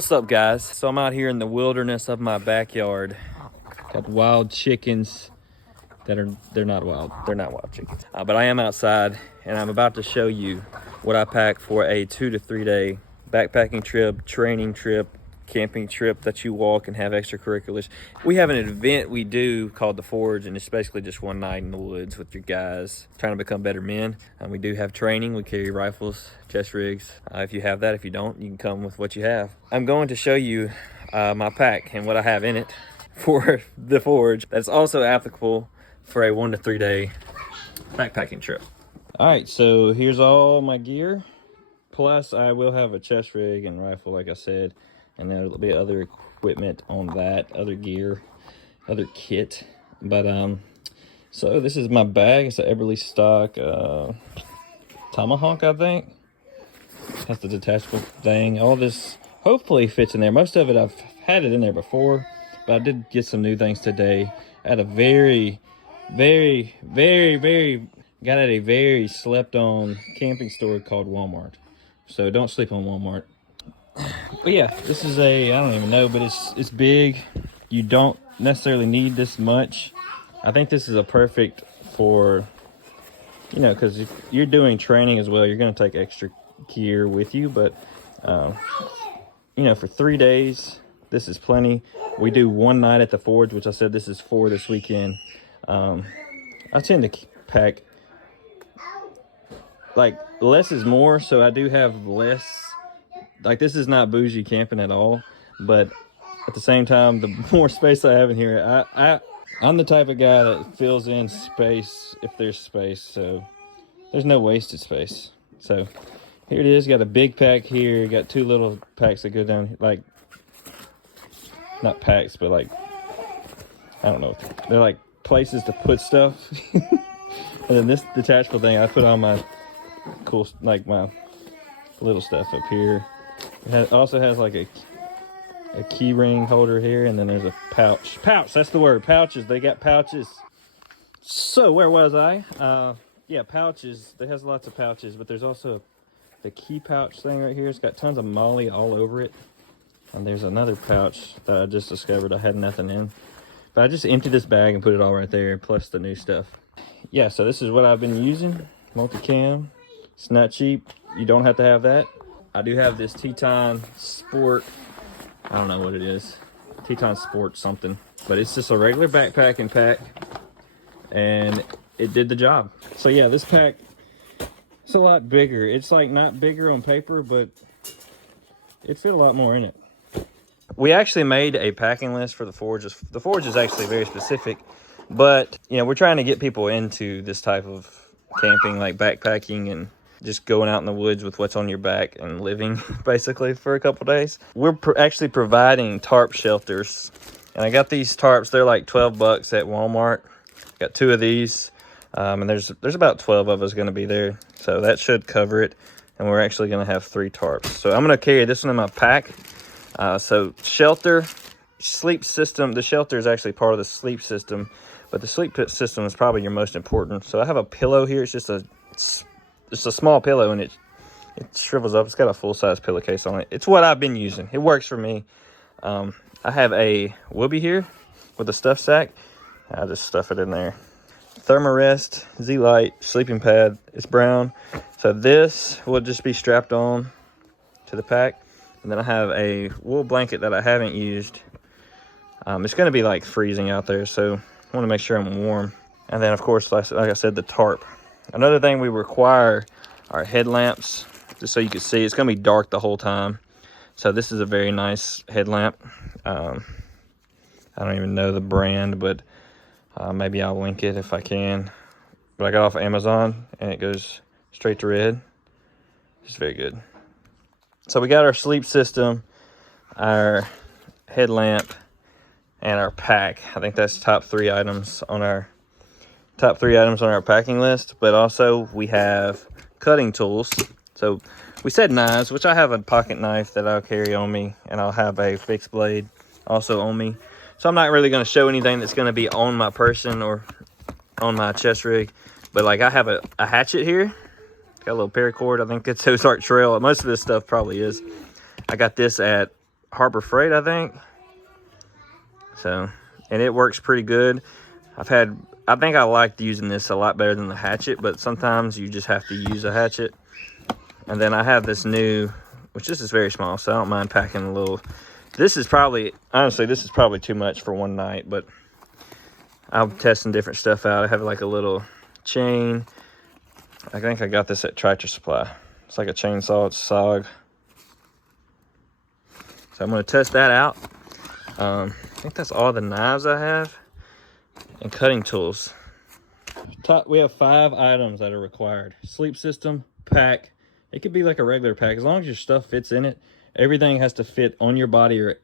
What's up, guys? So I'm out here in the wilderness of my backyard. Got wild chickens they're not wild chickens, but I am outside and I'm about to show you what I pack for a 2 to 3 day backpacking trip, training trip, camping trip that you walk and have extracurriculars. We have an event we do called the Forge, and it's basically just one night in the woods with your guys trying to become better men. We do have training. We carry rifles, chest rigs. If you have that, if you don't, you can come with what you have. I'm going to show you my pack and what I have in it for the Forge that's also applicable for a 1 to 3 day backpacking trip. All right, so here's all my gear. Plus, I will have a chest rig and rifle, like I said, and there'll be other equipment on that, other gear, other kit. But so this is my bag. It's an Eberly stock Tomahawk, I think. Has the detachable thing. All this hopefully fits in there. Most of it I've had it in there before, but I did get some new things today at a very slept on camping store called Walmart. So don't sleep on Walmart. But yeah, this is I don't even know, but it's big. You don't necessarily need this much. I think this is a perfect for, because if you're doing training as well, you're going to take extra gear with you. But, for 3 days, this is plenty. We do one night at the Forge, which I said this is for this weekend. I tend to pack, like, less is more, so I do have less. Like, this is not bougie camping at all, but at the same time, the more space I have in here, I'm the type of guy that fills in space if there's space, so there's no wasted space. So here it is. Got a big pack here. Got 2 little packs that go down, like, not packs, but like, I don't know. They're like places to put stuff. And then this detachable thing, I put on my cool, like my little stuff up here. It also has like a key ring holder here, and then there's a pouch. That's the word. Pouches. They got pouches. So where was I? Yeah, pouches. It has lots of pouches, but there's also the key pouch thing right here. It's got tons of Molly all over it. And there's another pouch that I just discovered I had nothing in. But I just emptied this bag and put it all right there, plus the new stuff. Yeah, so this is what I've been using. Multicam. It's not cheap. You don't have to have that. I do have this Teton Sport. I don't know what it is. Teton Sport something. But it's just a regular backpacking pack. And it did the job. So yeah, this pack, it's a lot bigger. It's like not bigger on paper, but it fit a lot more in it. We actually made a packing list for the Forge. The Forge is actually very specific, but we're trying to get people into this type of camping, like backpacking and just going out in the woods with what's on your back and living basically for a couple days. We're actually providing tarp shelters, and I got these tarps. They're like $12 at Walmart. Got 2 of these, and there's about 12 of us going to be there, so that should cover it. And we're actually going to have 3 tarps. So I'm going to carry this one in my pack. So shelter, sleep system. The shelter is actually part of the sleep system, but the sleep system is probably your most important. So I have a pillow here. It's just a small pillow, and it shrivels up. It's got a full-size pillowcase on it. It's what I've been using. It works for me. I have a whoopee here with a stuff sack. I just stuff it in there. Thermarest, Z-Lite, sleeping pad. It's brown. So this will just be strapped on to the pack. And then I have a wool blanket that I haven't used. It's going to be like freezing out there, so I want to make sure I'm warm. And then, of course, like I said, the tarp. Another thing we require are headlamps, just so you can see. It's going to be dark the whole time. So this is a very nice headlamp. I don't even know the brand, but maybe I'll link it if I can. But I got off Amazon, and it goes straight to red. It's very good. So we got our sleep system, our headlamp, and our pack. I think that's top 3 items on our packing list. But also we have cutting tools. So we said knives, which I have a pocket knife that I'll carry on me, and I'll have a fixed blade also on me. So I'm not really going to show anything that's going to be on my person or on my chest rig. But like, I have a hatchet here. Got a little paracord. I think it's Ozark Trail. Most of this stuff probably is. I got this at Harbor Freight, I think. So, and it works pretty good. I think I liked using this a lot better than the hatchet, but sometimes you just have to use a hatchet. And then I have this new, which this is very small, so I don't mind packing a little. This is probably, honestly, this is probably too much for one night, but I'm testing different stuff out. I have like a little chain. I think I got this at Tractor Supply. It's like a chainsaw, it's SOG. So I'm gonna test that out. I think that's all the knives I have and cutting tools. We have 5 items that are required. Sleep system, pack. It could be like a regular pack. As long as your stuff fits in it, everything has to fit on your body or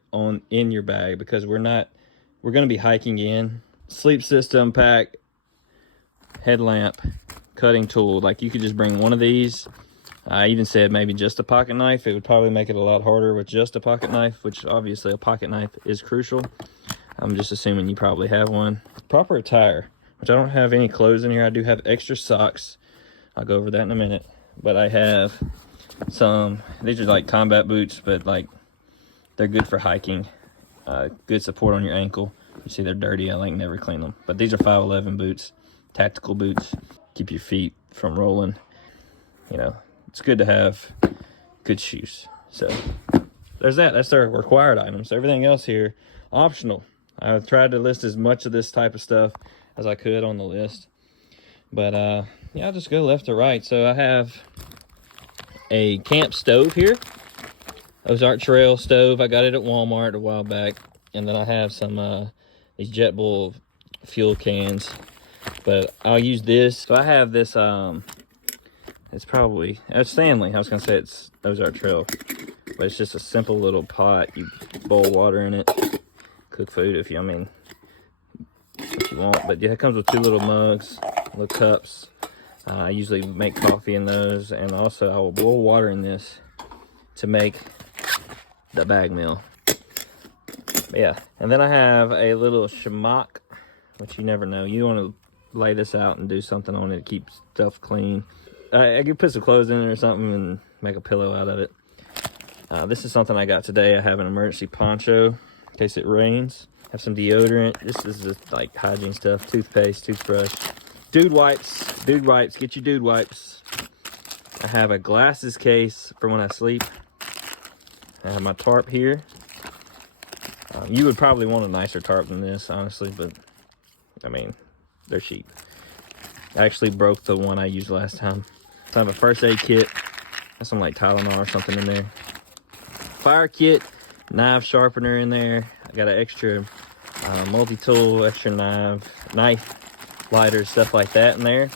in your bag, because we're gonna be hiking in. Sleep system, pack, headlamp, cutting tool. Like, you could just bring one of these. I even said maybe just a pocket knife. It would probably make it a lot harder with just a pocket knife, which obviously a pocket knife is crucial. I'm just assuming you probably have one. Proper attire, which I don't have any clothes in here. I do have extra socks. I'll go over that in a minute. But I have some, these are like combat boots, but like they're good for hiking. Good support on your ankle. You see they're dirty, I like never clean them. But these are 511 boots, tactical boots. Keep your feet from rolling. You know, it's good to have good shoes. So there's that. That's our required items. Everything else here, optional. I've tried to list as much of this type of stuff as I could on the list. But yeah, I'll just go left to right. So I have a camp stove here. Ozark Trail stove. I got it at Walmart a while back. And then I have some these JetBull fuel cans. But I'll use this. So I have this, it's Stanley. I was going to say it's Ozark Trail. But it's just a simple little pot. You boil water in it. Cook food if you want. But yeah, it comes with 2 little mugs, little cups. I usually make coffee in those. And also I will boil water in this to make the bag meal. But yeah, and then I have a little shamak, which you never know. You want to lay this out and do something on it to keep stuff clean. I could put some clothes in it or something and make a pillow out of it. This is something I got today. I have an emergency poncho in case it rains. Have some deodorant. This is just like hygiene stuff. Toothpaste, toothbrush. Dude wipes. Get your dude wipes. I have a glasses case for when I sleep. I have my tarp here. You would probably want a nicer tarp than this, honestly, but I mean, they're cheap. I actually broke the one I used last time. So I have a first aid kit. That's some like Tylenol or something in there. Fire kit, knife sharpener in there. I got an extra multi-tool, extra knife, lighter, stuff like that in there.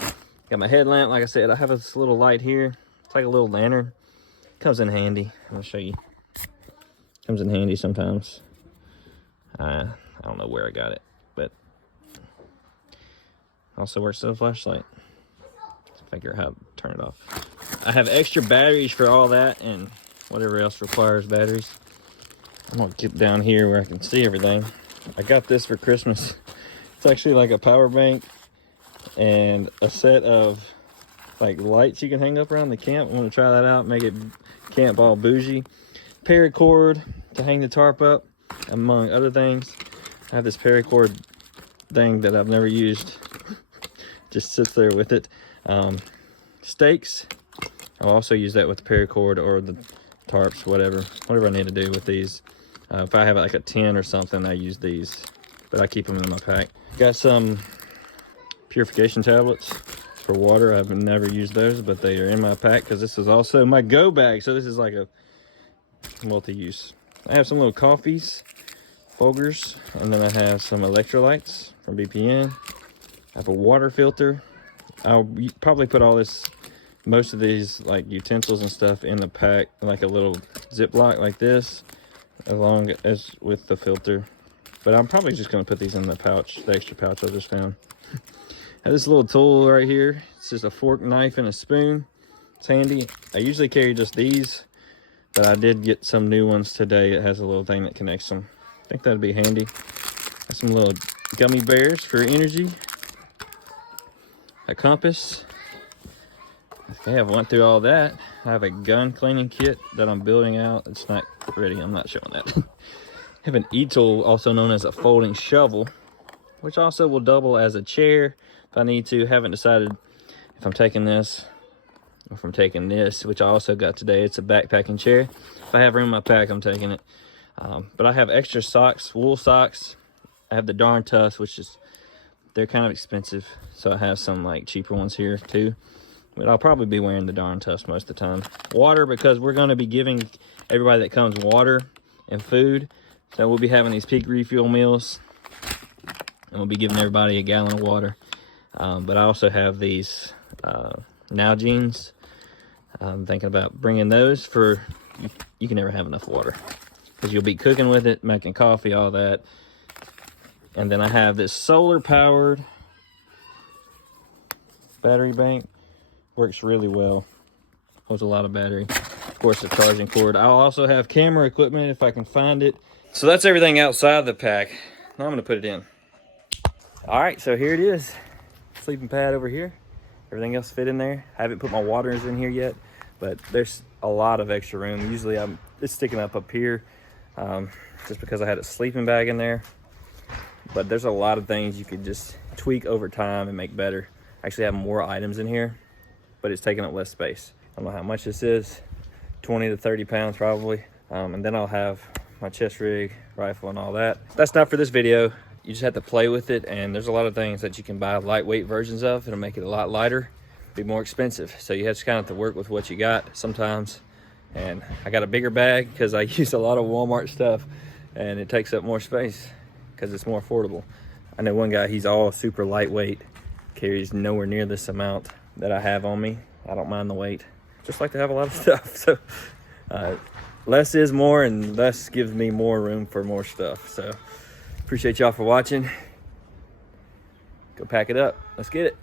Got my headlamp, like I said. I have this little light here. It's like a little lantern. Comes in handy. I'll show you. Comes in handy sometimes. I don't know where I got it, but also works as a flashlight. Let's figure out how to turn it off. I have extra batteries for all that and whatever else requires batteries. I'm gonna get down here where I can see everything. I got this for Christmas. It's actually like a power bank and a set of like lights you can hang up around the camp. I want to try that out, make it camp all bougie. Paracord to hang the tarp up, among other things. I have this paracord thing that I've never used. Just sits there with it. Stakes. I'll also use that with the paracord or the tarps, whatever I need to do with these. If I have like a tin or something, I use these, but I keep them in my pack. Got some purification tablets for water. I've never used those, but they are in my pack because this is also my go bag. So this is like a multi-use. I have some little coffees, Folgers, and then I have some electrolytes from BPN. I have a water filter. I'll probably put most of these like utensils and stuff in the pack, like a little Ziploc like this, along as with the filter. But I'm probably just gonna put these in the pouch, the extra pouch I just found. I have this little tool right here. It's just a fork, knife, and a spoon. It's handy. I usually carry just these, but I did get some new ones today. It has a little thing that connects them. I think that'd be handy. Got some little gummy bears for energy. A compass. Okay, I've went through all that. I have a gun cleaning kit that I'm building out. It's not ready, I'm not showing that. I have an e-tool, also known as a folding shovel, which also will double as a chair if I need to. Haven't decided if I'm taking this or if I'm taking this, which I also got today. It's a backpacking chair. If I have room in my pack, I'm taking it. But I have extra socks, wool socks. I have the Darn Toughs, which is, they're kind of expensive. So I have some like cheaper ones here too. But I'll probably be wearing the Darn Toughs most of the time. Water, because we're going to be giving everybody that comes water and food. So we'll be having these peak refuel meals. And we'll be giving everybody a gallon of water. But I also have these Nalgene's. I'm thinking about bringing those for, you can never have enough water. Because you'll be cooking with it, making coffee, all that. And then I have this solar powered battery bank. Works really well. Holds a lot of battery. Of course, the charging cord. I'll also have camera equipment if I can find it. So that's everything outside the pack. Now I'm gonna put it in. All right, so here it is. Sleeping pad over here. Everything else fit in there. I haven't put my waters in here yet, but there's a lot of extra room. Usually it's sticking up here just because I had a sleeping bag in there. But there's a lot of things you could just tweak over time and make better. I actually have more items in here, but it's taking up less space. I don't know how much this is, 20 to 30 pounds probably. And then I'll have my chest rig, rifle, and all that. That's not for this video. You just have to play with it, and there's a lot of things that you can buy lightweight versions of. It'll make it a lot lighter, be more expensive. So you have to kind of have to work with what you got sometimes. And I got a bigger bag because I use a lot of Walmart stuff, and it takes up more space because it's more affordable. I know one guy, he's all super lightweight, carries nowhere near this amount that I have on me. I don't mind the weight. Just like to have a lot of stuff. So less is more, and less gives me more room for more stuff. So appreciate y'all for watching. Go pack it up. Let's get it.